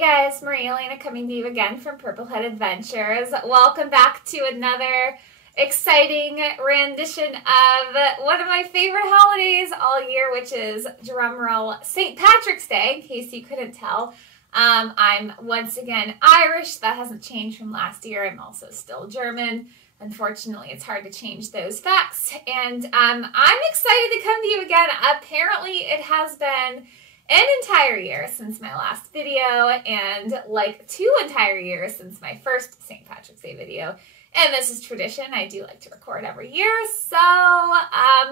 Hey guys, Elena coming to you again from Purplehead Adventures. Welcome back to another exciting rendition of one of my favorite holidays all year, which is, drumroll, St. Patrick's Day, in case you couldn't tell. I'm once again Irish. That hasn't changed from last year. I'm also still German. Unfortunately, it's hard to change those facts. And I'm excited to come to you again. Apparently, it has been an entire year since my last video, and like 2 entire years since my first St. Patrick's Day video. And this is tradition. I do like to record every year, so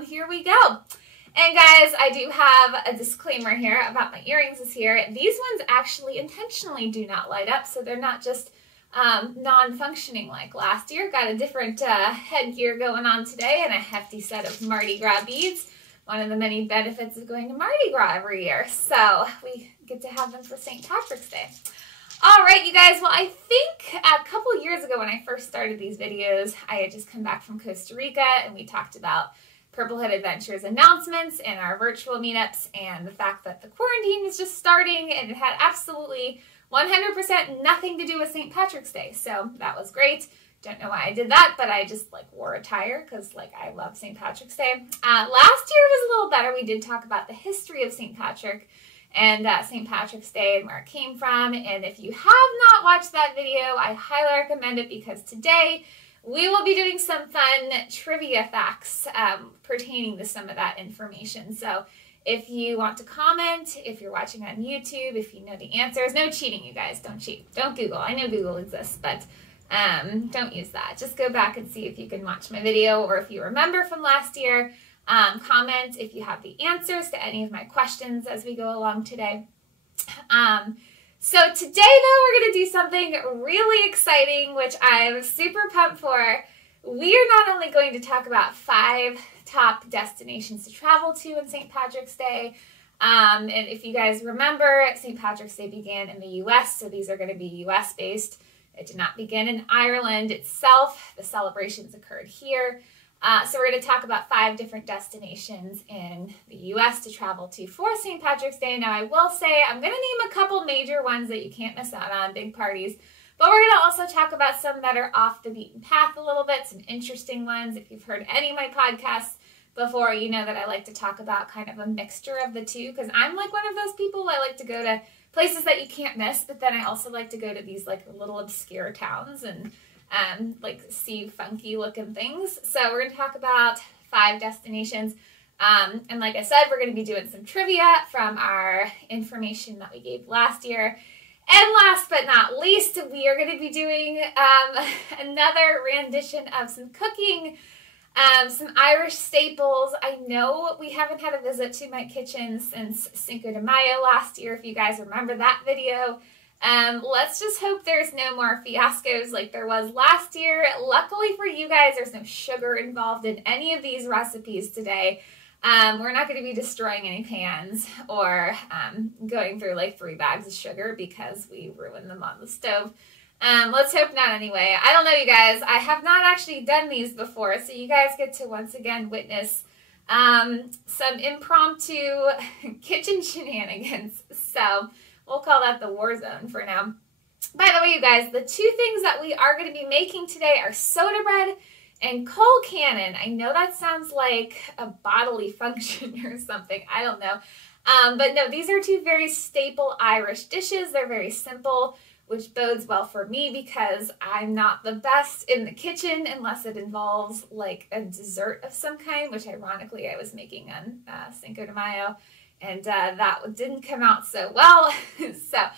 here we go. And guys, I do have a disclaimer here about my earrings this year. These ones actually intentionally do not light up, so they're not just non-functioning like last year. Got a different headgear going on today and a hefty set of Mardi Gras beads. One of the many benefits of going to Mardi Gras every year. So we get to have them for St. Patrick's Day. All right, you guys. Well, I think a couple years ago when I first started these videos, I had just come back from Costa Rica and we talked about Purplehead Adventures announcements and our virtual meetups and the fact that the quarantine was just starting and it had absolutely 100% nothing to do with St. Patrick's Day. So that was great. Don't know why I did that, but I just wore attire because I love St. Patrick's Day. Last year was a little better. We did talk about the history of St. Patrick and St. Patrick's Day and where it came from. And if you have not watched that video, I highly recommend it because today we will be doing some fun trivia facts pertaining to some of that information. So if you want to comment, if you're watching on YouTube, if you know the answers, no cheating, you guys. Don't cheat. Don't Google. I know Google exists, but don't use that. Just go back and see if you can watch my video, or if you remember from last year, comment if you have the answers to any of my questions as we go along today. So today, though, we're going to do something really exciting, which I'm super pumped for. We are not only going to talk about 5 top destinations to travel to in St. Patrick's Day, and if you guys remember, St. Patrick's Day began in the U.S., so these are going to be U.S.-based. It did not begin in Ireland itself. The celebrations occurred here. So we're going to talk about 5 different destinations in the U.S. to travel to for St. Patrick's Day. Now, I will say I'm going to name a couple major ones that you can't miss out on, big parties. But we're going to also talk about some that are off the beaten path a little bit, some interesting ones. If you've heard any of my podcasts before, you know that I like to talk about kind of a mixture of the two, because I'm like one of those people. I like to go to places that you can't miss, but then I also like to go to these little obscure towns and see funky looking things. So we're going to talk about 5 destinations. And like I said, we're going to be doing some trivia from our information that we gave last year. And last but not least, we are going to be doing another rendition of some cooking, some Irish staples. I know we haven't had a visit to my kitchen since Cinco de Mayo last year, if you guys remember that video. Let's just hope there's no more fiascos like there was last year. Luckily for you guys, there's no sugar involved in any of these recipes today. We're not going to be destroying any pans or going through 3 bags of sugar because we ruined them on the stove. Let's hope not anyway. I don't know, you guys. I have not actually done these before, so you guys get to once again witness some impromptu kitchen shenanigans. So we'll call that the war zone for now. By the way, you guys, the 2 things that we are going to be making today are soda bread and COLCANNON. I know that sounds like a bodily function or something. I don't know. But no, these are 2 very staple Irish dishes. They're very simple, which bodes well for me because I'm not the best in the kitchen unless it involves a dessert of some kind, which ironically I was making on Cinco de Mayo. And that didn't come out so well. These are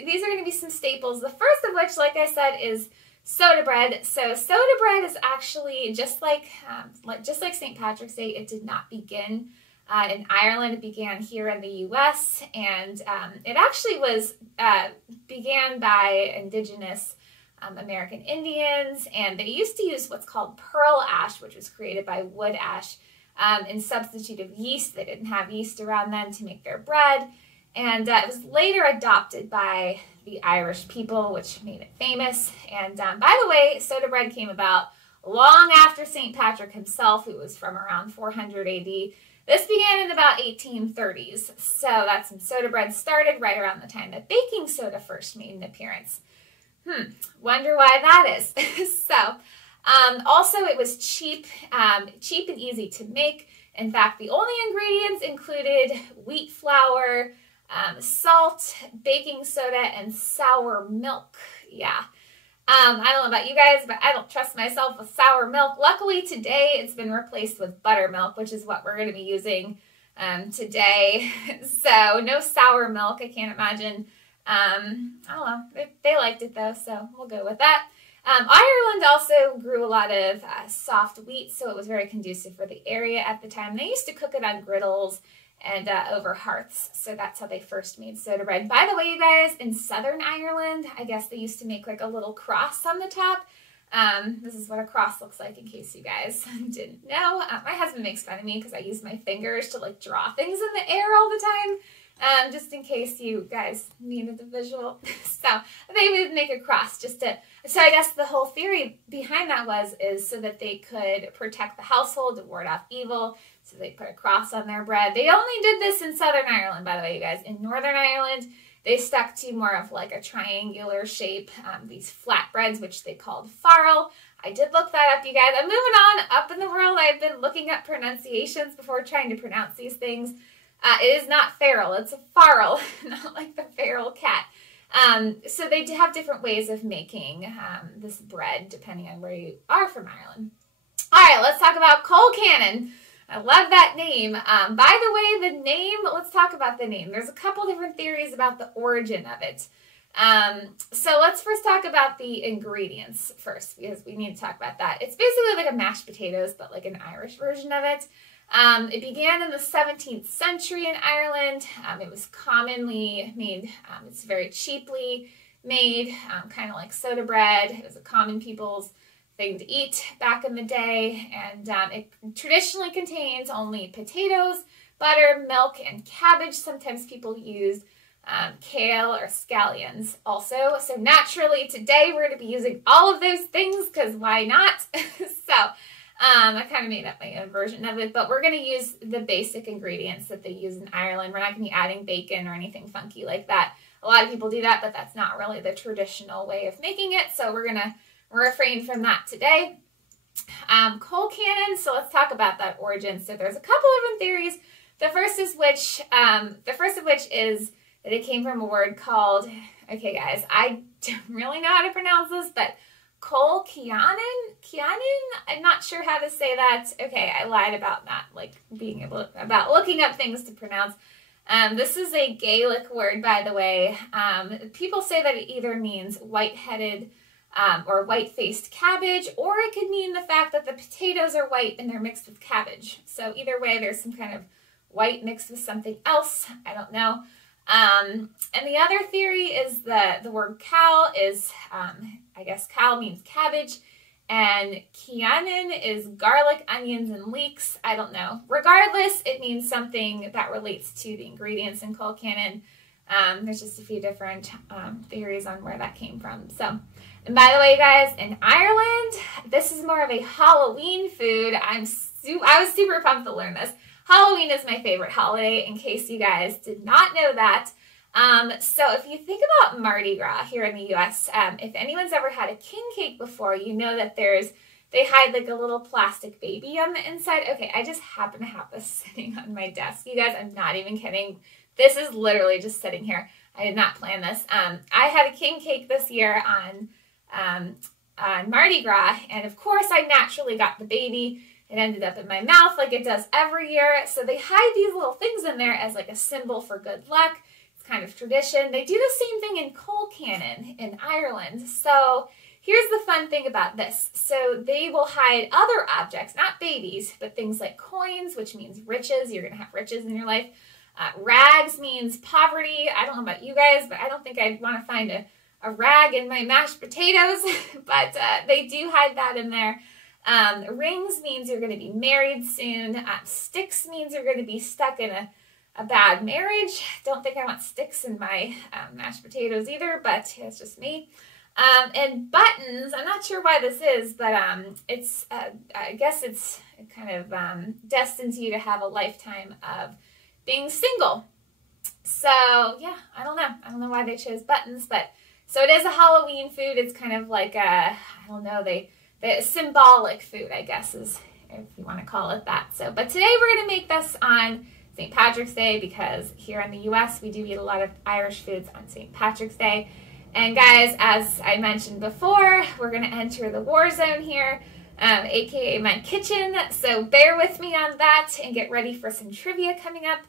going to be some staples. The first of which, like I said, is soda bread. So soda bread is actually just like St. Patrick's Day. It did not begin in Ireland. It began here in the U.S. and it actually was began by indigenous American Indians, and they used to use what's called pearl ash, which was created by wood ash. In substitute of yeast. They didn't have yeast around then to make their bread. And it was later adopted by the Irish people, which made it famous. And by the way, soda bread came about long after St. Patrick himself, who was from around 400 AD. This began in about 1830s, so that's when soda bread started, right around the time that baking soda first made an appearance. Wonder why that is. Also it was cheap and easy to make. In fact, the only ingredients included wheat flour, salt, baking soda, and sour milk. Yeah. I don't know about you guys, but I don't trust myself with sour milk. Luckily today it's been replaced with buttermilk, which is what we're going to be using today. So no sour milk. I can't imagine. I don't know. They liked it though, so we'll go with that. Ireland also grew a lot of soft wheat, so it was very conducive for the area at the time. They used to cook it on griddles and over hearths, so that's how they first made soda bread. By the way, you guys, in Southern Ireland, I guess they used to make like a little cross on the top. This is what a cross looks like in case you guys didn't know. My husband makes fun of me because I use my fingers to like draw things in the air all the time, just in case you guys needed the visual. So they would make a cross just to, so I guess the whole theory behind that is so that they could protect the household to ward off evil. So they put a cross on their bread. They only did this in Southern Ireland, by the way, you guys. In Northern Ireland, they stuck to more of like a triangular shape, these flatbreads, which they called farl. I did look that up, you guys. I'm moving on up in the world. I've been looking up pronunciations before trying to pronounce these things. It is not feral, it's a farl, not like the feral cat. So they do have different ways of making this bread, depending on where you are from Ireland. All right, let's talk about COLCANNON. I love that name. By the way, the name, let's talk about the name. There's a couple different theories about the origin of it. So let's first talk about the ingredients first, because we need to talk about that. It's basically like a mashed potatoes, but like an Irish version of it. It began in the 17th century in Ireland. It was commonly made, it's very cheaply made, kind of like soda bread. It was a common people's thing to eat back in the day, and it traditionally contains only potatoes, butter, milk, and cabbage. Sometimes people use kale or scallions also. So naturally today we're going to be using all of those things because why not? I kind of made up my own version of it, but we're going to use the basic ingredients that they use in Ireland. We're not going to be adding bacon or anything funky like that. A lot of people do that, but that's not really the traditional way of making it, so we're going to refrain from that today. COLCANNON, so let's talk about that origin. So there's a couple different theories. The first of which is that it came from a word called, okay guys, I don't really know how to pronounce this, but COLCANNON? I'm not sure how to say that. Okay, I lied about not like being able about looking up things to pronounce. This is a Gaelic word, by the way. People say that it either means white-headed or white-faced cabbage, or it could mean the fact that the potatoes are white and they're mixed with cabbage. So either way, there's some kind of white mixed with something else. I don't know. And the other theory is that the word cal is, I guess cal means cabbage, and cianan is garlic, onions, and leeks. I don't know. Regardless, it means something that relates to the ingredients in COLCANNON. There's just a few different theories on where that came from. So, and by the way, guys, in Ireland, this is more of a Halloween food. I was super pumped to learn this. Halloween is my favorite holiday, in case you guys did not know that. So if you think about Mardi Gras here in the U.S., if anyone's ever had a king cake before, you know that they hide like a little plastic baby on the inside. Okay, I just happen to have this sitting on my desk. You guys, I'm not even kidding. This is literally just sitting here. I did not plan this. I had a king cake this year on Mardi Gras, and of course I naturally got the baby. It ended up in my mouth like it does every year. So they hide these little things in there as like a symbol for good luck. It's kind of tradition. They do the same thing in COLCANNON in Ireland. So here's the fun thing about this. So they will hide other objects, not babies, but things like coins, which means riches. You're going to have riches in your life. Rags means poverty. I don't know about you guys, but I don't think I'd want to find a rag in my mashed potatoes. But they do hide that in there. Rings means you're going to be married soon. Sticks means you're going to be stuck in a bad marriage. Don't think I want sticks in my mashed potatoes either, but it's just me. And buttons, I'm not sure why this is, but it's I guess it's kind of destines you to have a lifetime of being single. So yeah, I don't know why they chose buttons, but so it is a Halloween food. It's kind of like a, I don't know, the symbolic food, I guess, is if you want to call it that. So, but today we're going to make this on St. Patrick's Day, because here in the U.S. we do eat a lot of Irish foods on St. Patrick's Day. And guys, as I mentioned before, we're going to enter the war zone here, aka my kitchen. So bear with me on that and get ready for some trivia coming up.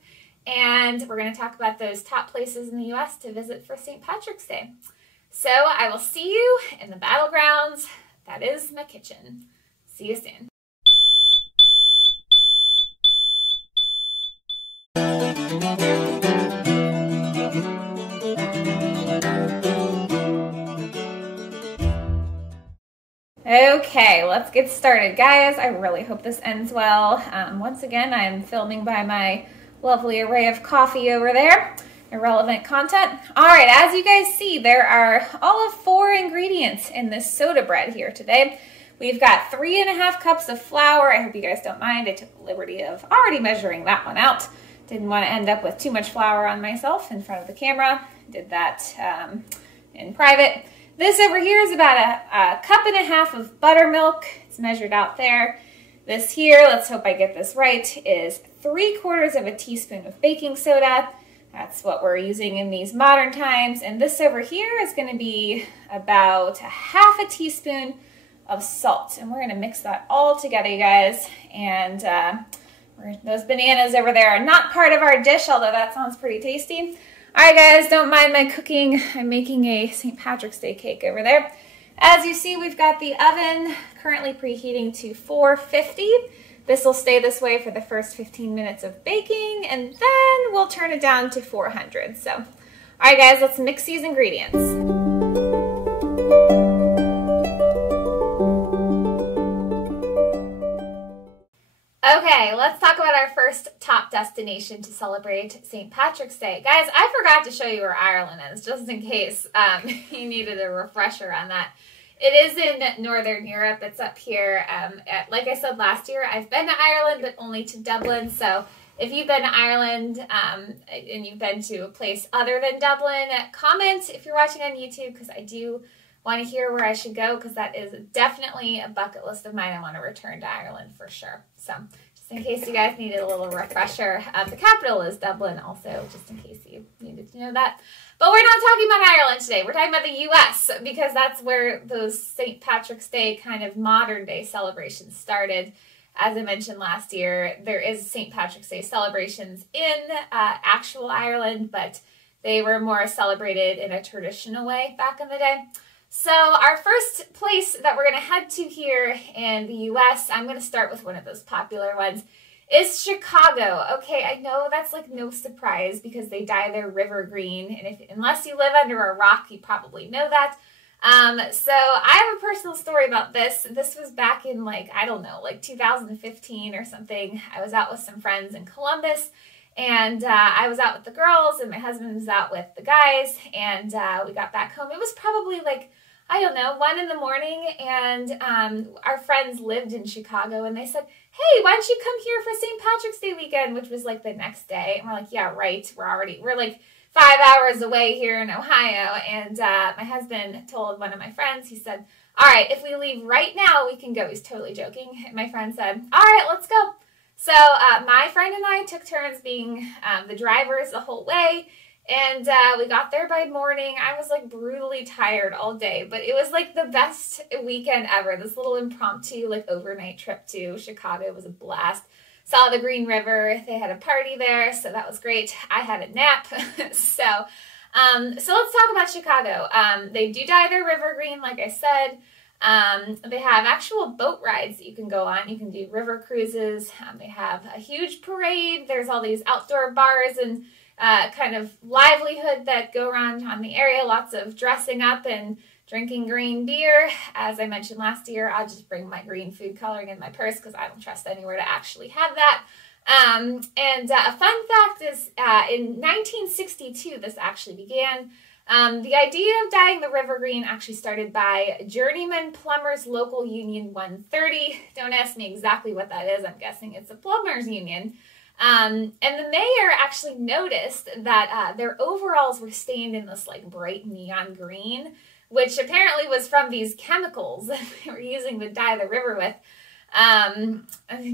And we're going to talk about those top places in the U.S. to visit for St. Patrick's Day. So I will see you in the battlegrounds. That is my kitchen. See you soon. Okay, let's get started, guys. I really hope this ends well. Once again, I'm filming by my lovely array of coffee over there. Irrelevant content. All right, as you guys see, there are all of 4 ingredients in this soda bread here today. We've got 3½ cups of flour. I hope you guys don't mind. I took the liberty of already measuring that one out. Didn't want to end up with too much flour on myself in front of the camera. Did that in private. This over here is about a 1.5 cups of buttermilk. It's measured out there. This here, let's hope I get this right, is 3/4 teaspoon of baking soda. That's what we're using in these modern times. And this over here is going to be about 1/2 teaspoon of salt. And we're going to mix that all together, you guys. And those bananas over there are not part of our dish, although that sounds pretty tasty. All right, guys, don't mind my cooking. I'm making a St. Patrick's Day cake over there. As you see, we've got the oven currently preheating to 450. This will stay this way for the first 15 minutes of baking, and then we'll turn it down to 400. So, all right, guys, let's mix these ingredients. Okay, let's talk about our first top destination to celebrate St. Patrick's Day. Guys, I forgot to show you where Ireland is, just in case you needed a refresher on that. It is in Northern Europe. It's up here. Like I said last year, I've been to Ireland, but only to Dublin. So if you've been to Ireland and you've been to a place other than Dublin, comment if you're watching on YouTube, because I do want to hear where I should go, because that is definitely a bucket list of mine. I want to return to Ireland for sure. So just in case you guys needed a little refresher, the capital is Dublin also, just in case you needed to know that. But we're not talking about Ireland today. We're talking about the U.S., because that's where those St. Patrick's Day kind of modern day celebrations started. As I mentioned last year, there is St. Patrick's Day celebrations in actual Ireland, but they were more celebrated in a traditional way back in the day. So our first place that we're going to head to here in the U.S., I'm going to start with one of those popular ones, is Chicago. Okay, I know that's like no surprise, because they dye their river green, and unless you live under a rock, you probably know that. So I have a personal story about this. This was back in I don't know, 2015 or something. I was out with some friends in Columbus, and I was out with the girls, and my husband was out with the guys, and we got back home. It was probably I don't know, 1 in the morning, and our friends lived in Chicago, and they said, hey, why don't you come here for St. Patrick's Day weekend, which was the next day. And we're like, yeah, right, we're 5 hours away here in Ohio. And my husband told one of my friends, he said, all right, if we leave right now, we can go. He's totally joking. And my friend said, all right, let's go. So my friend and I took turns being the drivers the whole way. And we got there by morning. I was brutally tired all day, but it was the best weekend ever. This little impromptu overnight trip to Chicago was a blast. Saw the Green River. They had a party there, so that was great. I had a nap. So let's talk about Chicago. They do dye their river green, like I said. They have actual boat rides that you can go on. You can do river cruises. They have a huge parade. There's all these outdoor bars and kind of livelihood that go around on the area. Lots of dressing up and drinking green beer. As I mentioned last year, I'll just bring my green food coloring in my purse because I don't trust anywhere to actually have that. And a fun fact is in 1962, this actually began. The idea of dyeing the river green actually started by Journeyman Plumbers Local Union 130. Don't ask me exactly what that is. I'm guessing it's a plumbers union. And the mayor actually noticed that their overalls were stained in this like bright neon green, which apparently was from these chemicals that they were using to dye the river with. I'm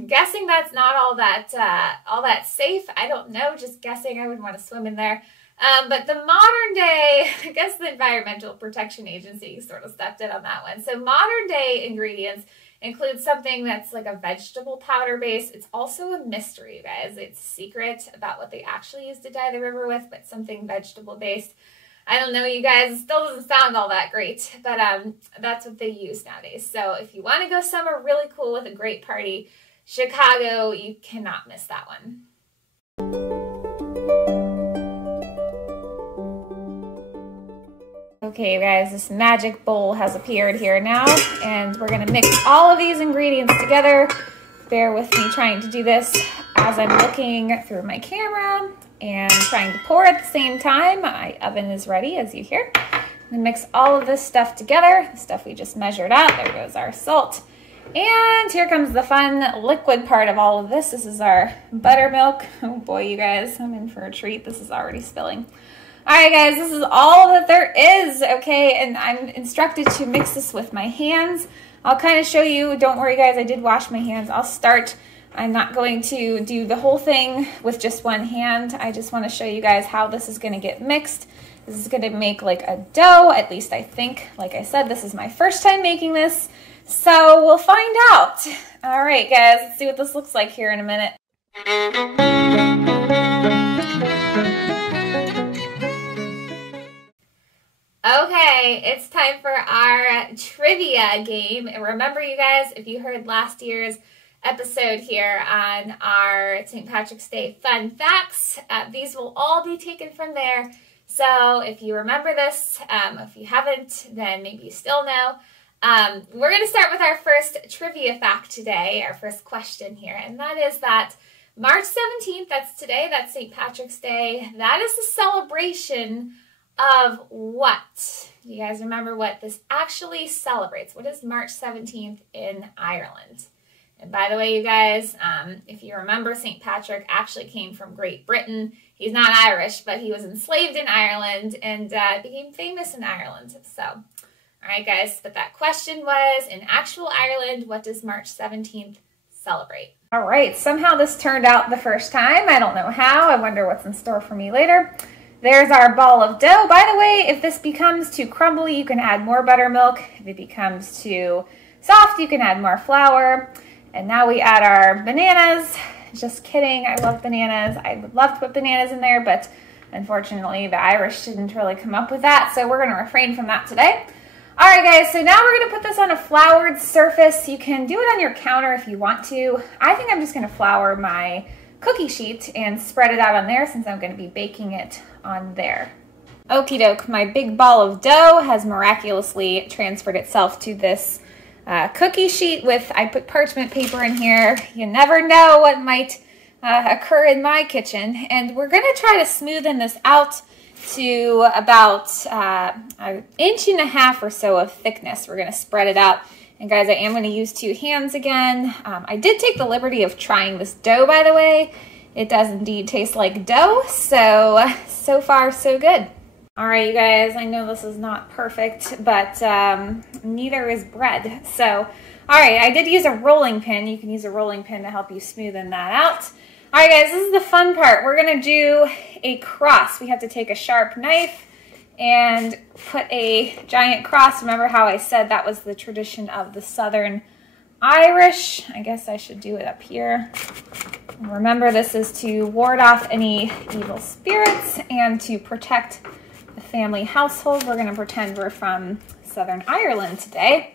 guessing that's not all that safe. I don't know, just guessing. I wouldn't want to swim in there. But the modern day, I guess the Environmental Protection Agency sort of stepped in on that one. So modern day ingredients include something that's like a vegetable powder base. It's also a mystery, you guys. It's a secret about what they actually use to dye the river with, but something vegetable based. I don't know, you guys. It still doesn't sound all that great, but that's what they use nowadays. So if you want to go somewhere really cool with a great party, Chicago, you cannot miss that one. Okay, guys, this magic bowl has appeared here now, and we're going to mix all of these ingredients together. Bear with me trying to do this as I'm looking through my camera and trying to pour at the same time. My oven is ready, as you hear. I'm going to mix all of this stuff together, the stuff we just measured out. There goes our salt. And here comes the fun liquid part of all of this. This is our buttermilk. Oh boy, you guys, I'm in for a treat. This is already spilling. All right, guys, this is all that there is, okay? And I'm instructed to mix this with my hands. I'll kind of show you. Don't worry, guys, I did wash my hands. I'll start. I'm not going to do the whole thing with just one hand. I just want to show you guys how this is going to get mixed. This is going to make like a dough, at least I think. Like I said, this is my first time making this, so we'll find out. All right, guys, let's see what this looks like here in a minute. Okay, it's time for our trivia game. And remember, you guys, if you heard last year's episode here on our St. Patrick's Day fun facts, these will all be taken from there. So if you remember this, if you haven't, then maybe you still know. We're going to start with our first trivia fact today, our first question here, and that is that March 17th, that's today, that's St. Patrick's Day, that is the celebration of what? Do you guys remember what this actually celebrates? What is March 17th in Ireland? And by the way, you guys, if you remember, St. Patrick actually came from Great Britain. He's not Irish, but he was enslaved in Ireland and became famous in Ireland. So, all right, guys, but that question was, in actual Ireland, what does March 17th celebrate? All right, somehow this turned out the first time. I don't know how. I wonder what's in store for me later. There's our ball of dough. By the way, if this becomes too crumbly, you can add more buttermilk. If it becomes too soft, you can add more flour. And now we add our bananas. Just kidding, I love bananas. I would love to put bananas in there, but unfortunately the Irish didn't really come up with that, so we're gonna refrain from that today. All right, guys, so now we're gonna put this on a floured surface. You can do it on your counter if you want to. I think I'm just gonna flour my cookie sheet and spread it out on there since I'm gonna be baking it on there. Okie doke, my big ball of dough has miraculously transferred itself to this cookie sheet with, I put parchment paper in here. You never know what might occur in my kitchen. And we're gonna try to smoothen this out to about an inch and a half or so of thickness. We're gonna spread it out. And guys, I am gonna use 2 hands again. I did take the liberty of trying this dough, by the way. It does indeed taste like dough, so far so good. All right, you guys, I know this is not perfect, but neither is bread. So, all right, I did use a rolling pin. You can use a rolling pin to help you smoothen that out. All right, guys, this is the fun part. We're gonna do a cross. We have to take a sharp knife and put a giant cross. Remember how I said that was the tradition of the Southern Irish? I guess I should do it up here. Remember, this is to ward off any evil spirits and to protect the family household. We're going to pretend we're from Southern Ireland today.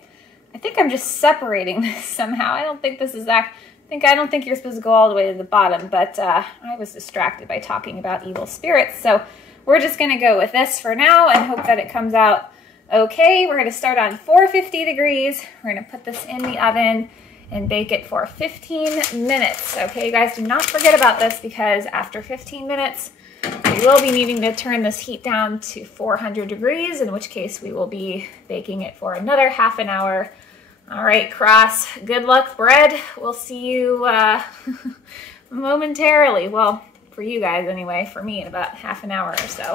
I think I'm just separating this somehow. I don't think this is I don't think you're supposed to go all the way to the bottom, but I was distracted by talking about evil spirits. So we're just going to go with this for now and hope that it comes out okay. We're going to start on 450 degrees. We're going to put this in the oven and bake it for 15 minutes. Okay, you guys, do not forget about this because after 15 minutes, We will be needing to turn this heat down to 400 degrees, in which case we will be baking it for another half an hour. All right, Cross, good luck, bread. We'll see you momentarily. Well, for you guys anyway, for me in about half an hour or so.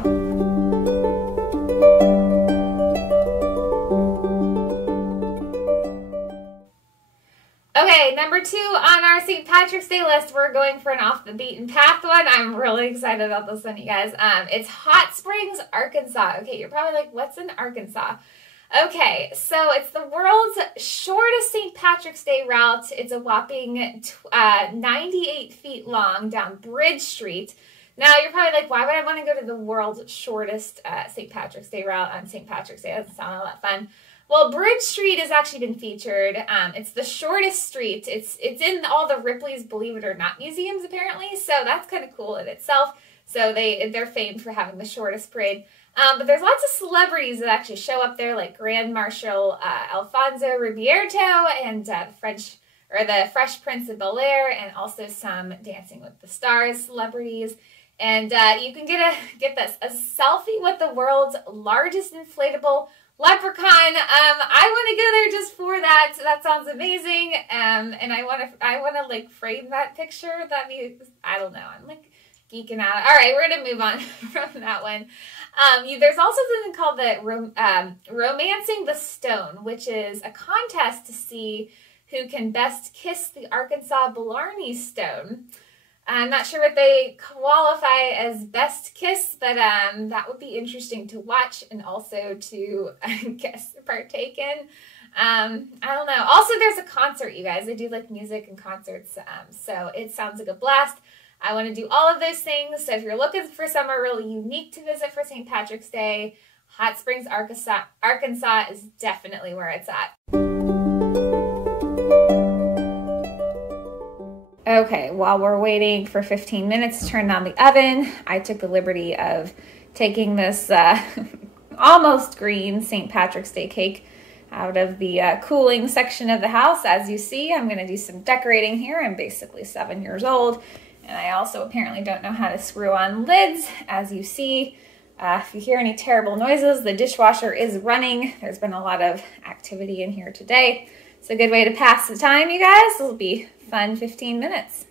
Okay, number 2 on our St. Patrick's Day list, we're going for an off the beaten path one. I'm really excited about this one, you guys. It's Hot Springs, Arkansas. Okay, you're probably like, what's in Arkansas? Okay, so it's the world's shortest St. Patrick's Day route. It's a whopping 98 feet long down Bridge Street. Now, you're probably like, why would I want to go to the world's shortest St. Patrick's Day route on St. Patrick's Day? That doesn't sound all that fun. Well, Bridge Street has actually been featured. It's the shortest street. It's in all the Ripley's Believe It or Not museums, apparently, so that's kind of cool in itself. So they're famed for having the shortest parade. But there's lots of celebrities that actually show up there, like Grand Marshal Alfonso Ribierto and the Fresh Prince of Bel-Air, and also some Dancing with the Stars celebrities. And you can get a selfie with the world's largest inflatable leprechaun. I want to go there just for that. That sounds amazing. And I want to like frame that picture. That'd be, I don't know. I'm like geeking out. All right, we're gonna move on from that one. There's also something called the Romancing the Stone, which is a contest to see who can best kiss the Arkansas Blarney Stone. I'm not sure what they qualify as best kiss, but that would be interesting to watch and also to, I guess, partake in. I don't know. Also, there's a concert, you guys. They do like music and concerts, so it sounds like a blast. I want to do all of those things. So if you're looking for somewhere really unique to visit for St. Patrick's Day, Hot Springs, Arkansas is definitely where it's at. Okay, while we're waiting for 15 minutes to turn on the oven, I took the liberty of taking this almost green St. Patrick's Day cake out of the cooling section of the house. As you see, I'm going to do some decorating here. I'm basically 7 years old, and I also apparently don't know how to screw on lids. As you see, if you hear any terrible noises, the dishwasher is running. There's been a lot of activity in here today. It's a good way to pass the time, you guys. It'll be fun 15 minutes.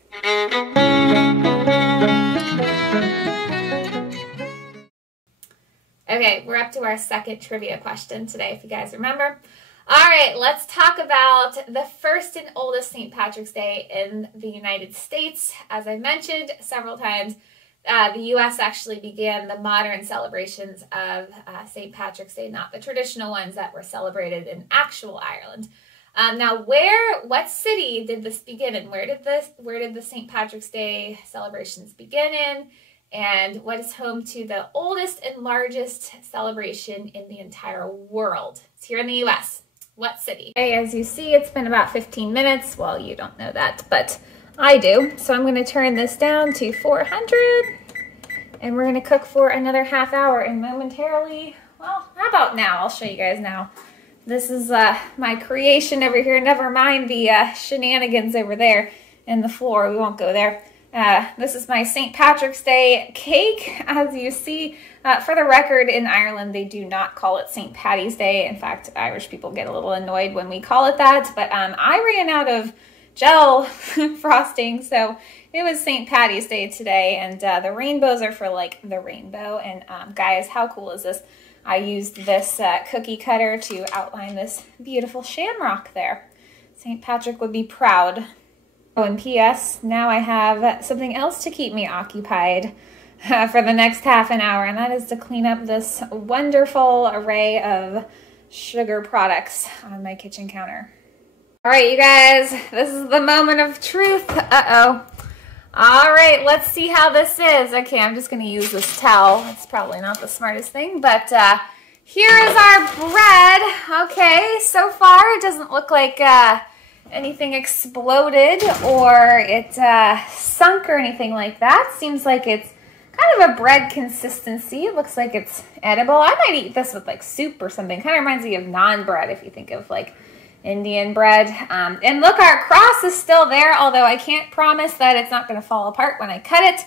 Okay, we're up to our second trivia question today, if you guys remember. All right, let's talk about the first and oldest St. Patrick's Day in the United States. As I mentioned several times, the U.S. actually began the modern celebrations of St. Patrick's Day, not the traditional ones that were celebrated in actual Ireland. Now, what city did this begin in? Where did the St. Patrick's Day celebrations begin in? And what is home to the oldest and largest celebration in the entire world? It's here in the U.S. What city? Okay, as you see, it's been about 15 minutes. Well, you don't know that, but I do. So I'm going to turn this down to 400, and we're going to cook for another half hour. And momentarily, well, how about now? I'll show you guys now. This is my creation over here. Never mind the shenanigans over there in the floor. We won't go there. This is my St. Patrick's Day cake. As you see, for the record, in Ireland, they do not call it St. Paddy's Day. In fact, Irish people get a little annoyed when we call it that. But I ran out of gel frosting, so it was St. Paddy's Day today. And the rainbows are for, like, the rainbow. And guys, how cool is this? I used this cookie cutter to outline this beautiful shamrock there. St. Patrick would be proud. Oh, and P.S., now I have something else to keep me occupied for the next half an hour, and that is to clean up this wonderful array of sugar products on my kitchen counter. All right, you guys, this is the moment of truth. Uh-oh. All right, let's see how this is. Okay, I'm just going to use this towel. It's probably not the smartest thing, but here is our bread. Okay, so far it doesn't look like anything exploded or it sunk or anything like that. Seems like it's kind of a bread consistency. It looks like it's edible. I might eat this with like soup or something. Kind of reminds me of naan bread if you think of like Indian bread. And look, our cross is still there, although I can't promise that it's not going to fall apart when I cut it.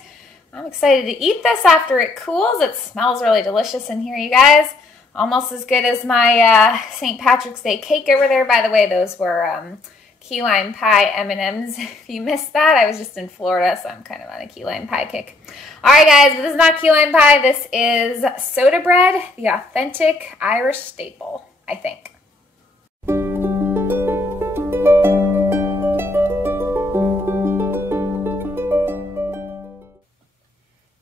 I'm excited to eat this after it cools. It smells really delicious in here, you guys. Almost as good as my St. Patrick's Day cake over there. By the way, those were key lime pie M&Ms. If you missed that, I was just in Florida, so I'm kind of on a key lime pie kick. All right, guys, but this is not key lime pie. This is soda bread, the authentic Irish staple, I think.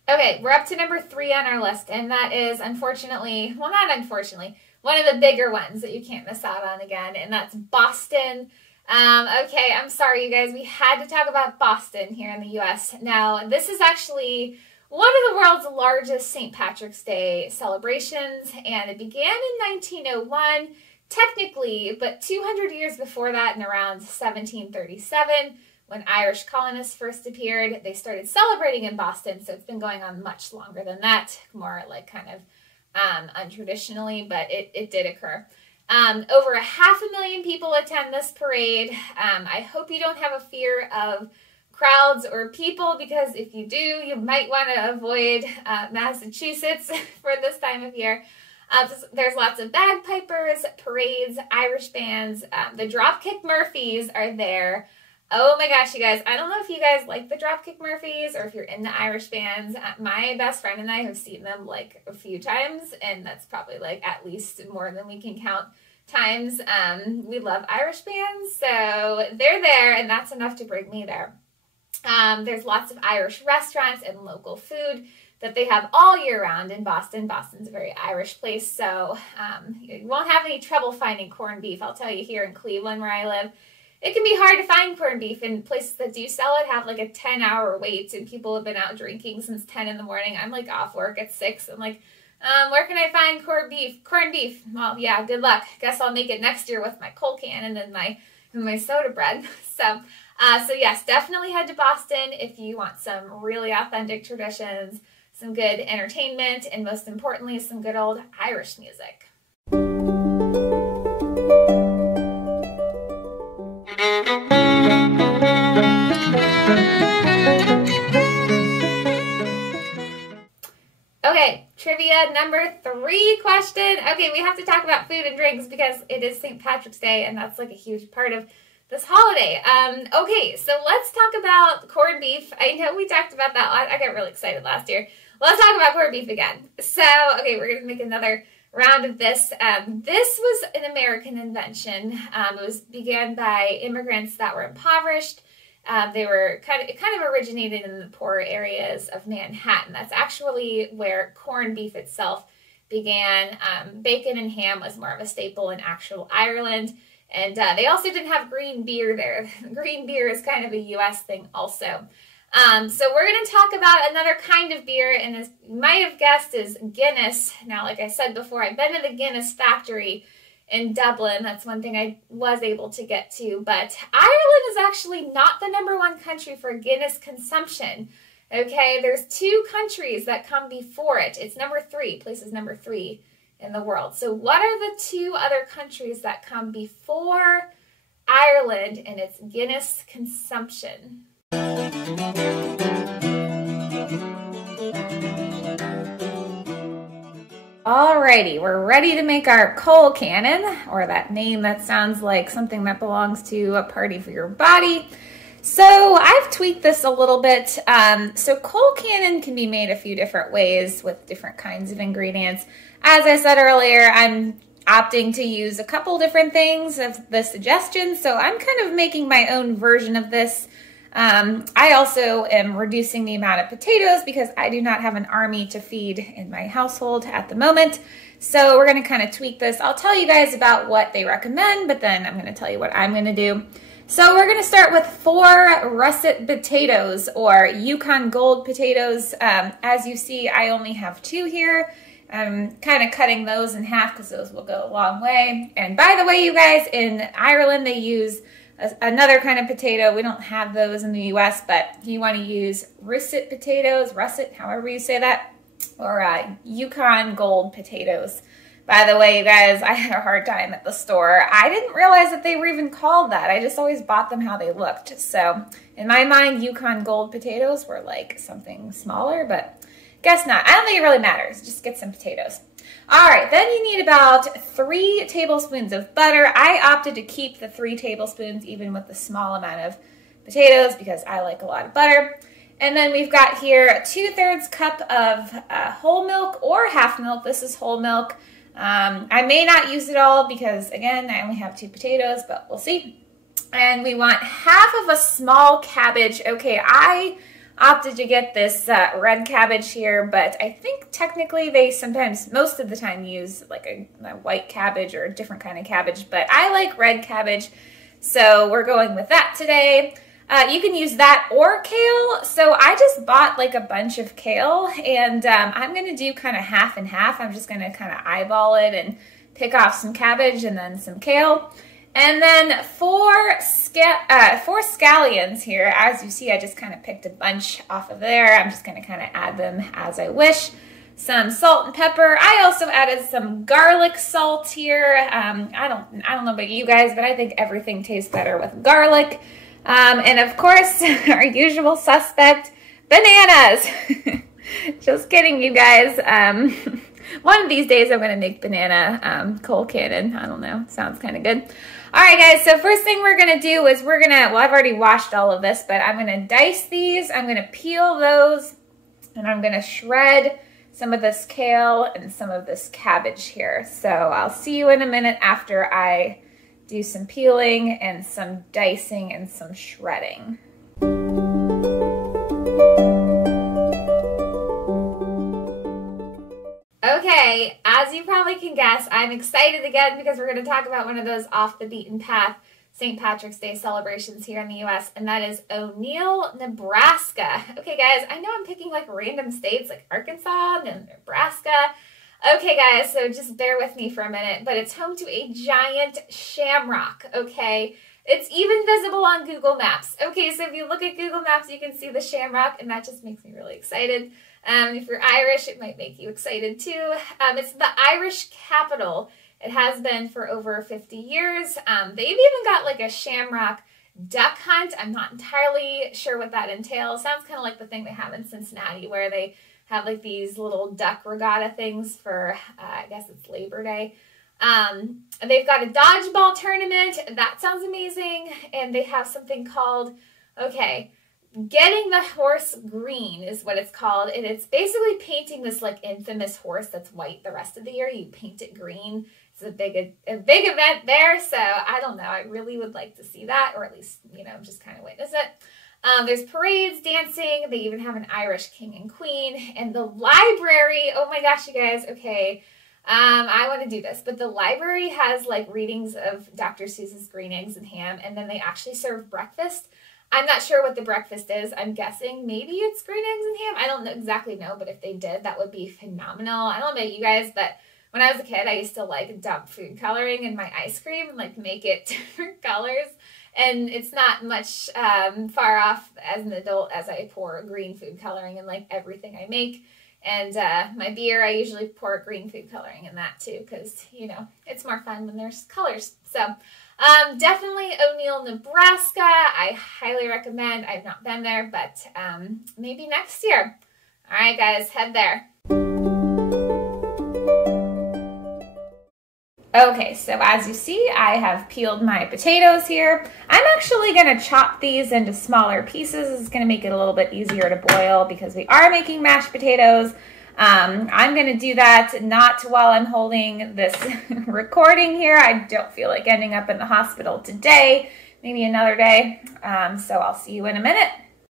Okay, we're up to number 3 on our list, and that is unfortunately, well, not unfortunately, one of the bigger ones that you can't miss out on again, and that's Boston. Okay, I'm sorry, you guys. We had to talk about Boston here in the U.S. Now, this is actually one of the world's largest St. Patrick's Day celebrations, and it began in 1901, technically, but 200 years before that, in around 1737, when Irish colonists first appeared, they started celebrating in Boston, so it's been going on much longer than that, more like kind of untraditionally, but it did occur. Over 500,000 people attend this parade. I hope you don't have a fear of crowds or people, because if you do, you might want to avoid Massachusetts for this time of year. There's lots of bagpipers, parades, Irish bands. The Dropkick Murphys are there. Oh my gosh, you guys, I don't know if you guys like the Dropkick Murphys or if you're into Irish bands. My best friend and I have seen them like a few times, and that's probably like at least more than we can count times. We love Irish bands, so they're there, and that's enough to bring me there. There's lots of Irish restaurants and local food that they have all year round in Boston. Boston's a very Irish place, so you won't have any trouble finding corned beef. I'll tell you, here in Cleveland where I live, it can be hard to find corned beef, and places that do sell it have like a 10-hour wait, and people have been out drinking since 10 in the morning. I'm like off work at 6. I'm like, where can I find corned beef? Well, yeah, good luck. Guess I'll make it next year with my COLCANNON and my soda bread. So yes, definitely head to Boston if you want some really authentic traditions, some good entertainment, and most importantly, some good old Irish music. Okay, trivia number 3 question. Okay, we have to talk about food and drinks because it is St. Patrick's Day, and that's like a huge part of this holiday. Okay, so let's talk about corned beef. I know we talked about that. I got really excited last year. Let's talk about corned beef again. So, okay, we're going to make another round of this. This was an American invention. It began by immigrants that were impoverished. They were it kind of originated in the poorer areas of Manhattan. That's actually where corned beef itself began. Bacon and ham was more of a staple in actual Ireland. And they also didn't have green beer there. Green beer is kind of a U.S. thing also. So we're going to talk about another kind of beer, and as you might have guessed, is Guinness. Now, like I said before, I've been to the Guinness factory in Dublin. That's one thing I was able to get to. But Ireland is actually not the #1 country for Guinness consumption. Okay, there's 2 countries that come before it. It's number 3, places number 3 in the world. So what are the 2 other countries that come before Ireland in its Guinness consumption? Alrighty, we're ready to make our COLCANNON, or that name that sounds like something that belongs to a party for your body. So I've tweaked this a little bit. So COLCANNON can be made a few different ways with different kinds of ingredients. As I said earlier, I'm opting to use a couple different things of the suggestions, so I'm kind of making my own version of this. I also am reducing the amount of potatoes because I do not have an army to feed in my household at the moment. So we're going to kind of tweak this. I'll tell you guys about what they recommend, but then I'm going to tell you what I'm going to do. So we're going to start with 4 russet potatoes, or Yukon Gold potatoes. As you see, I only have 2 here. I'm kind of cutting those in half because those will go a long way. And by the way, you guys, in Ireland, they use another kind of potato. We don't have those in the U.S., but you want to use russet potatoes, russet, however you say that, or Yukon Gold potatoes. By the way, you guys, I had a hard time at the store. I didn't realize that they were even called that. I just always bought them how they looked. So in my mind, Yukon Gold potatoes were like something smaller, but guess not. I don't think it really matters. Just get some potatoes. All right, then you need about 3 tablespoons of butter. I opted to keep the 3 tablespoons even with the small amount of potatoes because I like a lot of butter. And then we've got here 2/3 cup of whole milk or half milk. This is whole milk. I may not use it all because, again, I only have 2 potatoes, but we'll see. And we want half of a small cabbage. Okay, I opted to get this red cabbage here, but I think technically they sometimes, most of the time, use like a white cabbage or a different kind of cabbage, but I like red cabbage, so we're going with that today. You can use that or kale. So I just bought like a bunch of kale, and I'm going to do kind of half and half. I'm just going to kind of eyeball it and pick off some cabbage and then some kale. And then four scallions here. As you see, I just kind of picked a bunch off of there. I'm just going to kind of add them as I wish. Some salt and pepper. I also added some garlic salt here. I don't know about you guys, but I think everything tastes better with garlic. And of course, our usual suspect, bananas. Just kidding, you guys. One of these days I'm going to make banana COLCANNON. I don't know. Sounds kind of good. All right, guys. So first thing we're going to do is we're going to, well, I've already washed all of this, but I'm going to dice these. I'm going to peel those, and I'm going to shred some of this kale and some of this cabbage here. So I'll see you in a minute after I do some peeling and some dicing and some shredding. Okay, as you probably can guess, I'm excited again because we're going to talk about one of those off the beaten path St. Patrick's Day celebrations here in the U.S., and that is O'Neill, Nebraska. Okay, guys, I know I'm picking like random states like Arkansas and Nebraska. Okay, guys, so just bear with me for a minute, but it's home to a giant shamrock, okay? It's even visible on Google Maps. Okay, so if you look at Google Maps, you can see the shamrock, and that just makes me really excited. If you're Irish, it might make you excited too. It's the Irish capital. It has been for over 50 years. They've even got like a shamrock duck hunt. I'm not entirely sure what that entails. Sounds kind of like the thing they have in Cincinnati where they have like these little duck regatta things for, I guess it's Labor Day. They've got a dodgeball tournament. That sounds amazing. And they have something called, okay, Getting the Horse Green is what it's called. And it's basically painting this like infamous horse that's white the rest of the year. You paint it green. It's a big event there. So I don't know. I really would like to see that, or at least, you know, just kind of witness it. There's parades, dancing. They even have an Irish king and queen. And the library, oh my gosh, you guys, okay. I want to do this, but the library has like readings of Dr. Seuss's Green Eggs and Ham, and then they actually serve breakfast. I'm not sure what the breakfast is. I'm guessing maybe it's green eggs and ham. I don't exactly know, but if they did, that would be phenomenal. I don't know about you guys, but when I was a kid, I used to like dump food coloring in my ice cream and like make it different colors. And it's not much far off as an adult as I pour green food coloring in like everything I make. And my beer, I usually pour green food coloring in that too because, you know, it's more fun when there's colors. So definitely O'Neill, Nebraska. I highly recommend. I've not been there, but maybe next year. All right, guys, head there. Okay, so as you see, I have peeled my potatoes here. I'm actually going to chop these into smaller pieces. It's going to make it a little bit easier to boil because we are making mashed potatoes. I'm going to do that not while I'm holding this recording here. I don't feel like ending up in the hospital today, maybe another day. So I'll see you in a minute.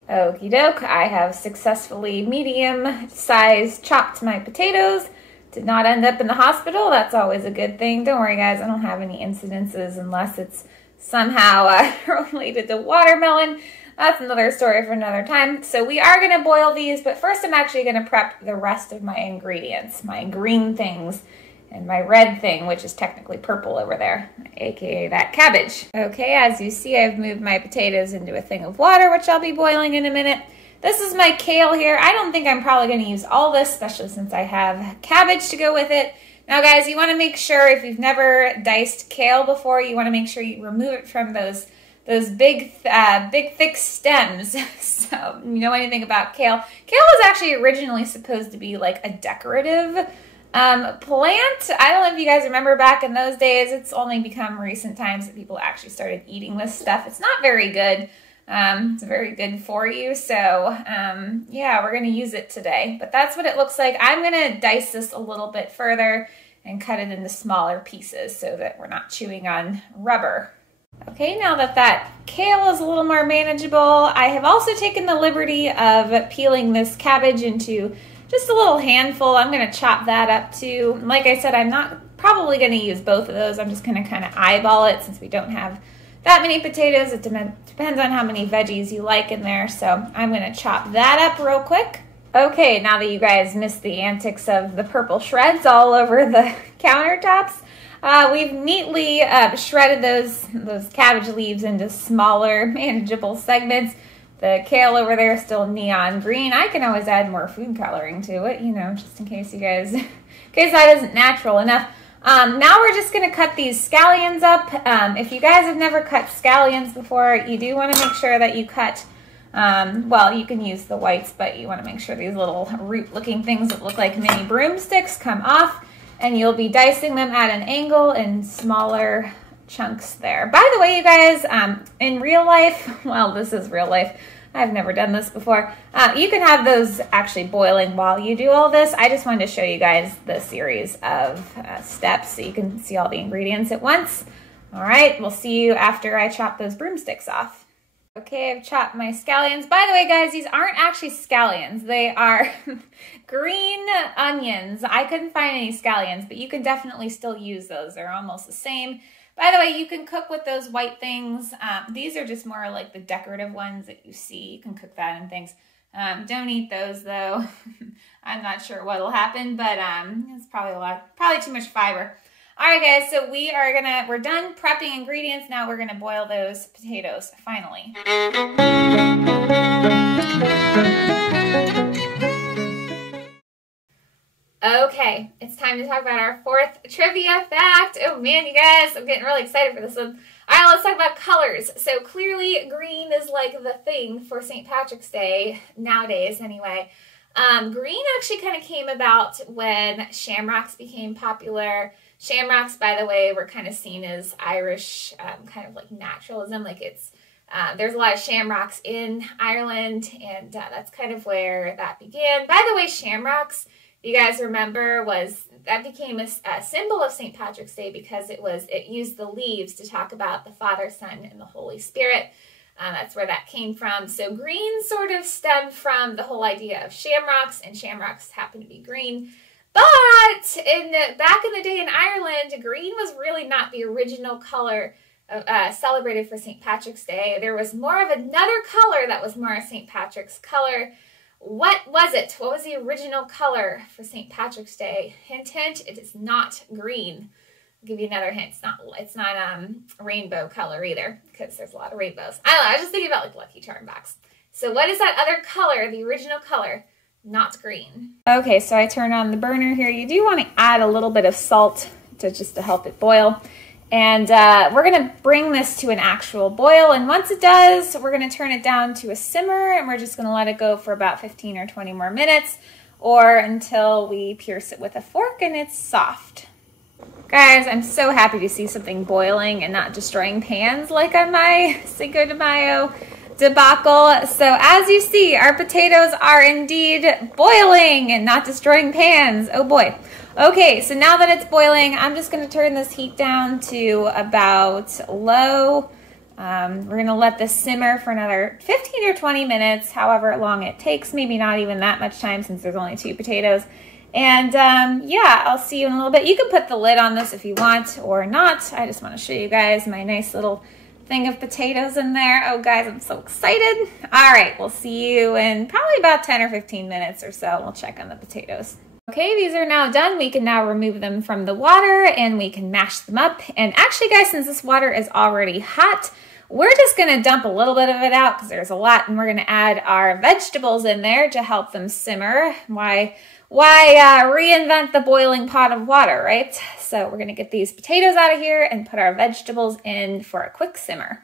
Okie doke, I have successfully medium-sized chopped my potatoes. Did not end up in the hospital. That's always a good thing. Don't worry, guys. I don't have any incidences unless it's somehow related to watermelon. That's another story for another time. So we are going to boil these, but first I'm actually going to prep the rest of my ingredients, my green things and my red thing, which is technically purple over there, aka that cabbage. Okay, as you see, I've moved my potatoes into a thing of water, which I'll be boiling in a minute. This is my kale here. I don't think I'm probably going to use all this, especially since I have cabbage to go with it. Now guys, you want to make sure, if you've never diced kale before, you want to make sure you remove it from those big thick stems. So you know anything about kale? Kale was actually originally supposed to be like a decorative plant. I don't know if you guys remember back in those days. It's only become recent times that people actually started eating this stuff. It's not very good. It's very good for you. So yeah, we're going to use it today. But that's what it looks like. I'm going to dice this a little bit further and cut it into smaller pieces so that we're not chewing on rubber. Okay, now that kale is a little more manageable, I have also taken the liberty of peeling this cabbage into just a little handful. I'm going to chop that up too. Like I said, I'm not probably going to use both of those. I'm just going to kind of eyeball it since we don't have that many potatoes. It depends on how many veggies you like in there. So I'm going to chop that up real quick. Okay, now that you guys missed the antics of the purple shreds all over the countertops, we've neatly shredded those cabbage leaves into smaller, manageable segments. The kale over there is still neon green. I can always add more food coloring to it, you know, just in case you guys, in case that isn't natural enough. Now we're just going to cut these scallions up. If you guys have never cut scallions before, you do want to make sure that you cut, well, you can use the whites, but you want to make sure these little root-looking things that look like mini broomsticks come off. And you'll be dicing them at an angle in smaller chunks there. By the way, you guys, in real life, well, this is real life. I've never done this before. You can have those actually boiling while you do all this. I just wanted to show you guys the series of steps so you can see all the ingredients at once. All right, we'll see you after I chop those broomsticks off. Okay, I've chopped my scallions. By the way, guys, these aren't actually scallions. They are green onions. I couldn't find any scallions, but you can definitely still use those. They're almost the same. By the way, you can cook with those white things. These are just more like the decorative ones that you see. You can cook that and things. Don't eat those though. I'm not sure what'll happen, but it's probably too much fiber. All right, guys, so we're done prepping ingredients. Now we're gonna boil those potatoes finally. Okay, it's time to talk about our fourth trivia fact. Oh man, you guys, I'm getting really excited for this one. All right, let's talk about colors. So clearly green is like the thing for St. Patrick's Day, nowadays anyway. Green actually kind of came about when shamrocks became popular. Shamrocks, by the way, were kind of seen as Irish, kind of like naturalism. Like there's a lot of shamrocks in Ireland, and that's kind of where that began. By the way, shamrocks, you guys remember, that became a symbol of St. Patrick's Day because it used the leaves to talk about the Father, Son, and the Holy Spirit. That's where that came from. So green sort of stemmed from the whole idea of shamrocks, and shamrocks happen to be green. But back in the day in Ireland, green was really not the original color celebrated for St. Patrick's Day. There was more of another color that was more St. Patrick's color. What was it? What was the original color for St. Patrick's Day? Hint, hint, it is not green. I'll give you another hint. It's not rainbow color either, because there's a lot of rainbows. I don't know, I was just thinking about like Lucky Charm box. So what is that other color, the original color? Not green. Okay, so I turn on the burner here. You do want to add a little bit of salt just to help it boil. And we're going to bring this to an actual boil. And once it does, we're going to turn it down to a simmer, and we're just going to let it go for about 15 or 20 more minutes, or until we pierce it with a fork and it's soft. Guys, I'm so happy to see something boiling and not destroying pans like on my Cinco de Mayo debacle. So as you see, our potatoes are indeed boiling and not destroying pans. Oh boy. Okay, so now that it's boiling, I'm just going to turn this heat down to about low. We're going to let this simmer for another 15 or 20 minutes, however long it takes. Maybe not even that much time since there's only 2 potatoes. And yeah, I'll see you in a little bit. You can put the lid on this if you want or not. I just want to show you guys my nice little thing of potatoes in there. Oh guys, I'm so excited. All right, we'll see you in probably about 10 or 15 minutes or so. We'll check on the potatoes. Okay, these are now done. We can now remove them from the water and we can mash them up. And actually guys, since this water is already hot, we're just gonna dump a little bit of it out because there's a lot, and we're gonna add our vegetables in there to help them simmer why reinvent the boiling pot of water, right? So we're gonna get these potatoes out of here and put our vegetables in for a quick simmer.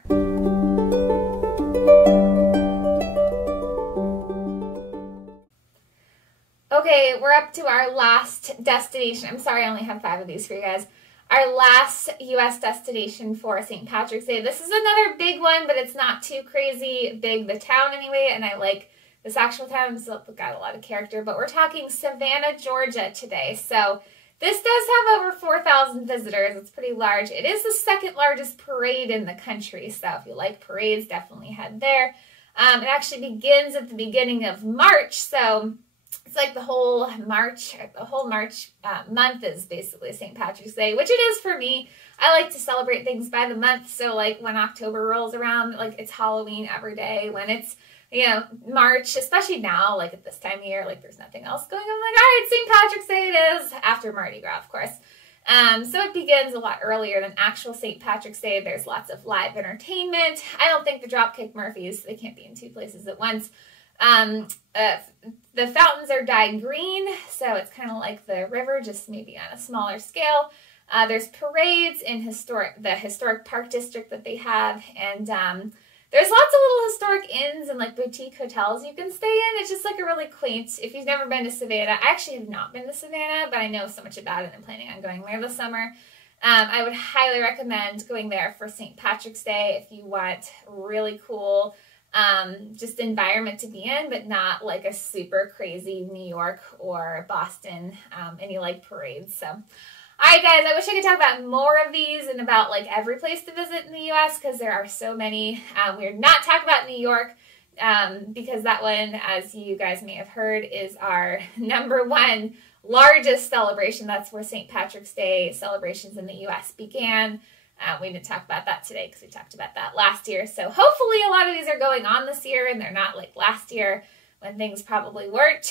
Okay, we're up to our last destination. I'm sorry I only have 5 of these for you guys. Our last U.S. destination for St. Patrick's Day. This is another big one, but it's not too crazy big, the town anyway, and I like this actual town. It's got a lot of character, but we're talking Savannah, Georgia today. So this does have over 4,000 visitors. It's pretty large. It is the 2nd largest parade in the country, so if you like parades, definitely head there. It actually begins at the beginning of March, so it's like the whole March month is basically St. Patrick's Day, which it is for me. I like to celebrate things by the month. So like when October rolls around, like it's Halloween every day. When it's, you know, March, especially now, like at this time of year, like there's nothing else going on. I'm like, all right, St. Patrick's Day it is, after Mardi Gras, of course. So it begins a lot earlier than actual St. Patrick's Day. There's lots of live entertainment. I don't think the Dropkick Murphys, they can't be in 2 places at once. The fountains are dyed green, so it's kind of like the river, just maybe on a smaller scale. There's parades in the historic park district that they have, and there's lots of little historic inns and like boutique hotels you can stay in. It's just like a really quaint, if you've never been to Savannah, I actually have not been to Savannah, but I know so much about it and I'm planning on going there this summer. I would highly recommend going there for St. Patrick's Day if you want really cool just environment to be in, but not like a super crazy New York or Boston, and you like parades. So, all right, guys, I wish I could talk about more of these and about like every place to visit in the U.S. because there are so many. We're not talking about New York because that one, as you guys may have heard, is our #1 largest celebration. That's where St. Patrick's Day celebrations in the U.S. began. We didn't talk about that today because we talked about that last year. So hopefully a lot of these are going on this year and they're not like last year when things probably weren't.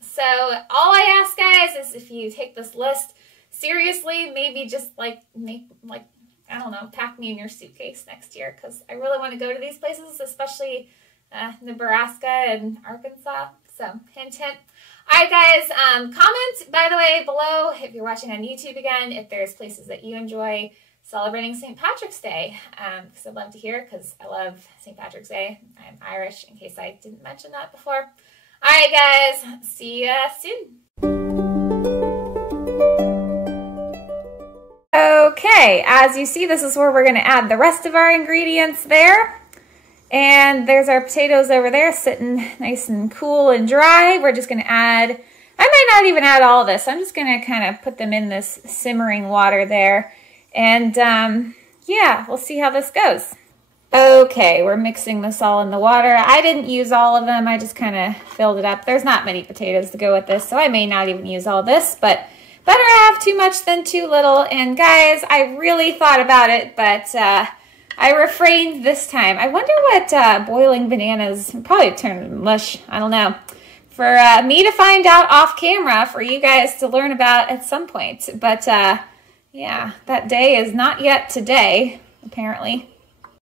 So all I ask, guys, is if you take this list seriously, maybe just like I don't know, pack me in your suitcase next year because I really want to go to these places, especially Nebraska and Arkansas. So hint, hint. All right, guys, comment, by the way, below if you're watching on YouTube again, if there's places that you enjoy celebrating St. Patrick's Day, because I'd love to hear, because I love St. Patrick's Day. I'm Irish, in case I didn't mention that before. All right, guys, see ya soon. Okay, as you see, this is where we're going to add the rest of our ingredients there. And there's our potatoes over there sitting nice and cool and dry. We're just going to add, I might not even add all this. I'm just going to kind of put them in this simmering water there. And yeah, we'll see how this goes. Okay, we're mixing this all in the water. I didn't use all of them. I just kind of filled it up. There's not many potatoes to go with this, so I may not even use all this, but better have too much than too little. And guys, I really thought about it, but I refrained this time. I wonder what boiling bananas, probably turn mush, I don't know, for me to find out off camera for you guys to learn about at some point. But yeah, that day is not yet today, apparently.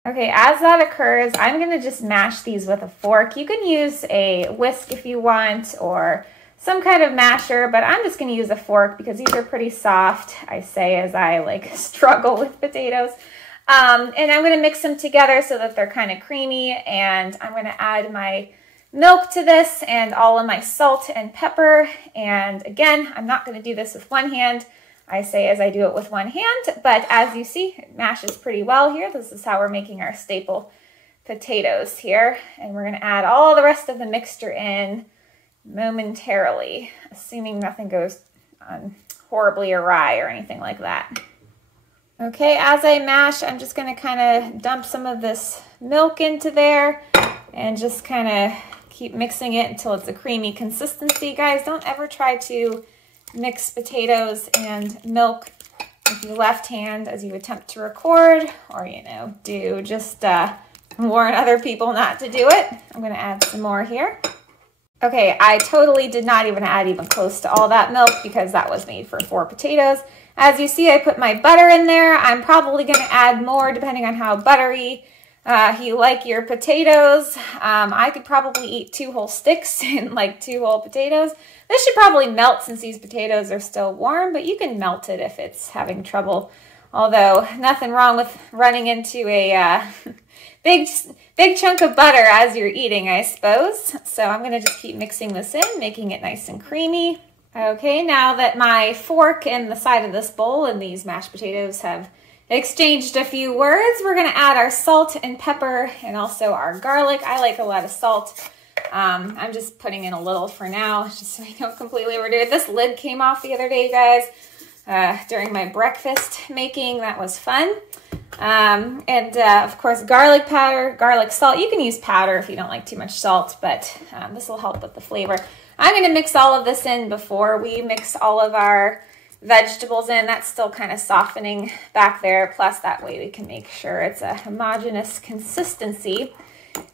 Okay, as that occurs, I'm going to just mash these with a fork. You can use a whisk if you want, or some kind of masher, but I'm just going to use a fork because these are pretty soft, I say, as I like struggle with potatoes. And I'm going to mix them together so that they're kind of creamy, and I'm going to add my milk to this and all of my salt and pepper. And again, I'm not going to do this with one hand. I say as I do it with one hand, but as you see, it mashes pretty well here. This is how we're making our staple potatoes here. And we're going to add all the rest of the mixture in momentarily, assuming nothing goes horribly awry or anything like that. Okay, as I mash, I'm just going to kind of dump some of this milk into there and just kind of keep mixing it until it's a creamy consistency. Guys, don't ever try to mix potatoes and milk with your left hand as you attempt to record, or, you know, just warn other people not to do it. I'm going to add some more here. Okay, I totally did not even add even close to all that milk because that was made for 4 potatoes. As you see, I put my butter in there. I'm probably going to add more depending on how buttery You like your potatoes. I could probably eat 2 whole sticks and like 2 whole potatoes. This should probably melt since these potatoes are still warm, but you can melt it if it's having trouble. Although, nothing wrong with running into a big chunk of butter as you're eating, I suppose. So I'm going to just keep mixing this in, making it nice and creamy. Okay, now that my fork and the side of this bowl and these mashed potatoes have exchanged a few words, we're going to add our salt and pepper and also our garlic. I like a lot of salt. I'm just putting in a little for now, just so we don't completely overdo it. This lid came off the other day, guys, during my breakfast making. That was fun. Of course, garlic powder, garlic salt. You can use powder if you don't like too much salt, but this will help with the flavor. I'm going to mix all of this in before we mix all of our vegetables in. That's still kind of softening back there. Plus, that way we can make sure it's a homogeneous consistency.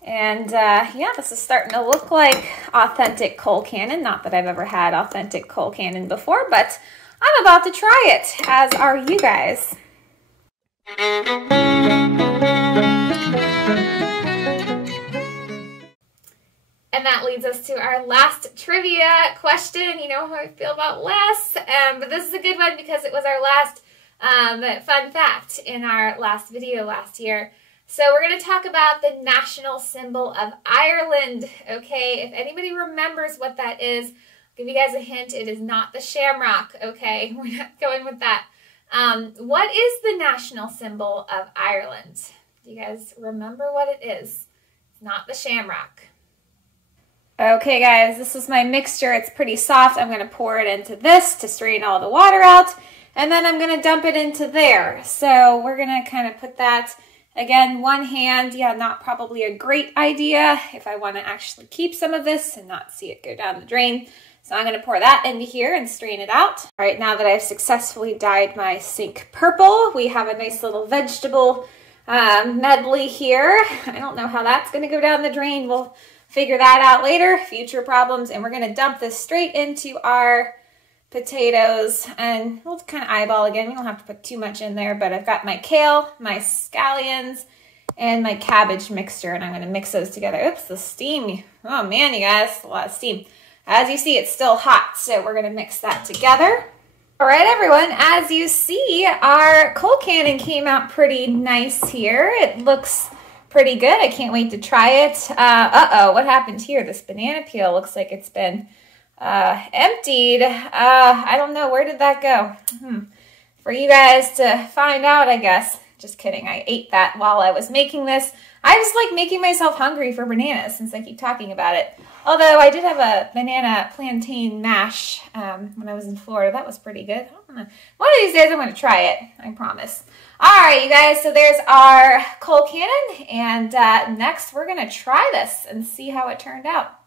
And yeah, this is starting to look like authentic COLCANNON. Not that I've ever had authentic COLCANNON before, but I'm about to try it, as are you guys. And that leads us to our last trivia question. You know how I feel about last, but this is a good one because it was our last fun fact in our last video last year. So we're going to talk about the national symbol of Ireland, okay? If anybody remembers what that is, I'll give you guys a hint. It is not the shamrock, okay? We're not going with that. What is the national symbol of Ireland? Do you guys remember what it is? It's not the shamrock. Okay, guys, this is my mixture. It's pretty soft. I'm going to pour it into this to strain all the water out, and then I'm going to dump it into there. So we're going to kind of put that, again, one hand. Yeah, not probably a great idea if I want to actually keep some of this and not see it go down the drain. So I'm going to pour that into here and strain it out. All right, now that I've successfully dyed my sink purple, we have a nice little vegetable medley here. I don't know how that's going to go down the drain. We'll figure that out later, future problems. And we're going to dump this straight into our potatoes. And we'll kind of eyeball again. We don't have to put too much in there, but I've got my kale, my scallions, and my cabbage mixture. And I'm going to mix those together. Oops, the steam. Oh man, you guys, a lot of steam. As you see, it's still hot, so we're going to mix that together. All right, everyone, as you see, our COLCANNON came out pretty nice here. It looks pretty good. I can't wait to try it. Uh-oh, what happened here? This banana peel looks like it's been emptied. I don't know. Where did that go? For you guys to find out, I guess. Just kidding. I ate that while I was making this. I just like making myself hungry for bananas since I keep talking about it. Although I did have a banana plantain mash when I was in Florida. That was pretty good. One of these days I'm going to try it. I promise. All right, you guys. So there's our COLCANNON. And next we're going to try this and see how it turned out.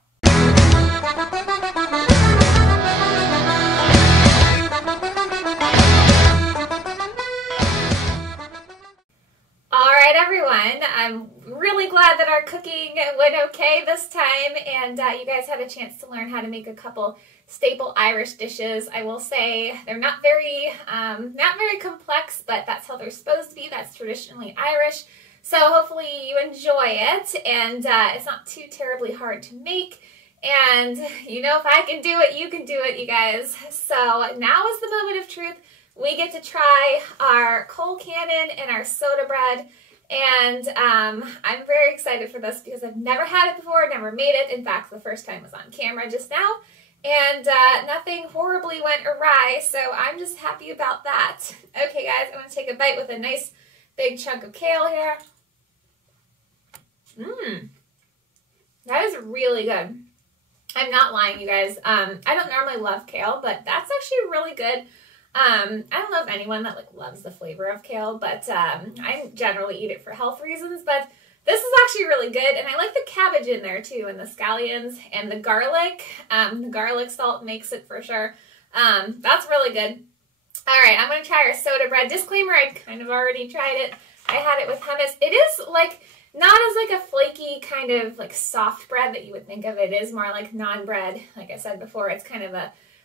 Alright everyone, I'm really glad that our cooking went okay this time, and you guys had a chance to learn how to make a couple staple Irish dishes. I will say they're not very complex, but that's how they're supposed to be. That's traditionally Irish. So hopefully you enjoy it, and it's not too terribly hard to make. And you know, if I can do it, you can do it, you guys. So now is the moment of truth. We get to try our COLCANNON and our soda bread, and I'm very excited for this because I've never had it before, never made it. In fact, the first time was on camera just now, and nothing horribly went awry, so I'm just happy about that. Okay, guys, I'm going to take a bite with a nice big chunk of kale here. That is really good. I'm not lying, you guys. I don't normally love kale, but that's actually really good. I don't know if anyone that loves the flavor of kale, but I generally eat it for health reasons, but this is actually really good, and I like the cabbage in there too, and the scallions, and the garlic. The garlic salt makes it for sure. That's really good. Alright, I'm going to try our soda bread. Disclaimer, I kind of already tried it. I had it with hummus. It is not as a flaky kind of soft bread that you would think of. It is more like naan bread. Like I said before, it's kind of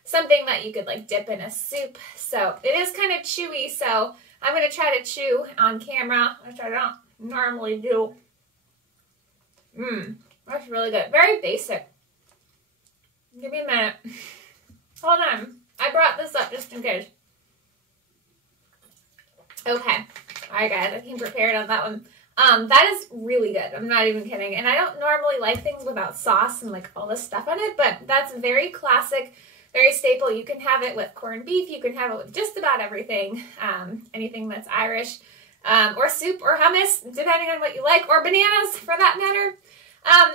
something that you could dip in a soup. So it is kind of chewy, so I'm going to try to chew on camera, which I don't normally do. That's really good. Very basic. Give me a minute. Hold on. I brought this up just in case. Okay. Alright guys, I came prepared on that one. That is really good. I'm not even kidding. And I don't normally like things without sauce and like all this stuff on it, but that's very classic, very staple. You can have it with corned beef. You can have it with just about everything. Anything that's Irish, or soup or hummus, depending on what you like, or bananas for that matter.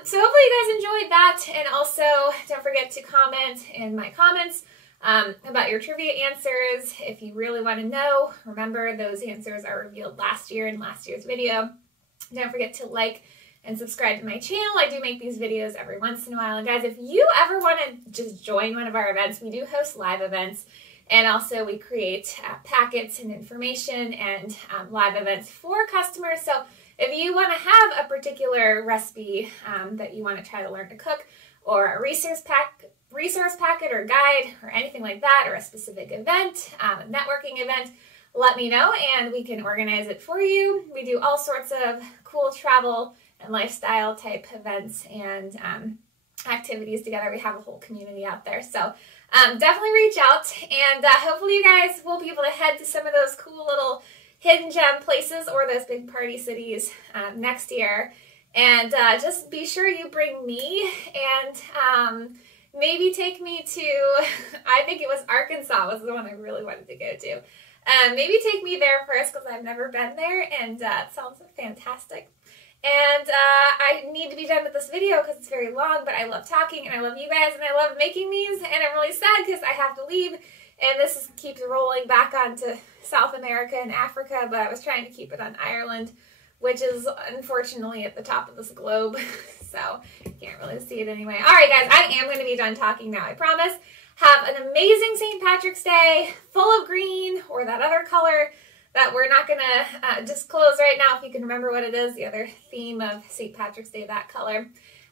So hopefully you guys enjoyed that. And also don't forget to comment in my comments about your trivia answers. If you really want to know, remember those answers are revealed last year in last year's video. Don't forget to like and subscribe to my channel. I do make these videos every once in a while. And guys, if you ever want to just join one of our events, we do host live events. And also we create packets and information and live events for customers. So if you want to have a particular recipe that you want to try to learn to cook, or a resource packet or guide or anything like that, or a specific event, a networking event, let me know and we can organize it for you. We do all sorts of cool travel and lifestyle type events and activities together. We have a whole community out there. So definitely reach out, and hopefully you guys will be able to head to some of those cool little hidden gem places or those big party cities next year. And just be sure you bring me, and maybe take me to, I think it was Arkansas was the one I really wanted to go to. Maybe take me there first because I've never been there, and it sounds fantastic. And I need to be done with this video because it's very long, but I love talking and I love you guys and I love making these, and I'm really sad because I have to leave, and this keeps rolling back onto South America and Africa, but I was trying to keep it on Ireland, which is unfortunately at the top of this globe, so you can't really see it anyway. Alright guys, I am going to be done talking now, I promise. Have an amazing St. Patrick's Day, full of green, or that other color that we're not going to disclose right now, if you can remember what it is, the other theme of St. Patrick's Day, that color.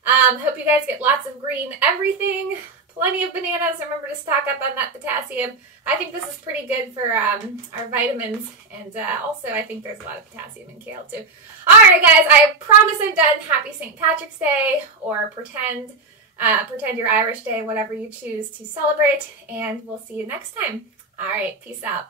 Hope you guys get lots of green everything, plenty of bananas. Remember to stock up on that potassium. I think this is pretty good for our vitamins, and also I think there's a lot of potassium in kale too. Alright guys, I promise I'm done. Happy St. Patrick's Day, or pretend your Irish Day, whatever you choose to celebrate, and we'll see you next time. Alright, peace out.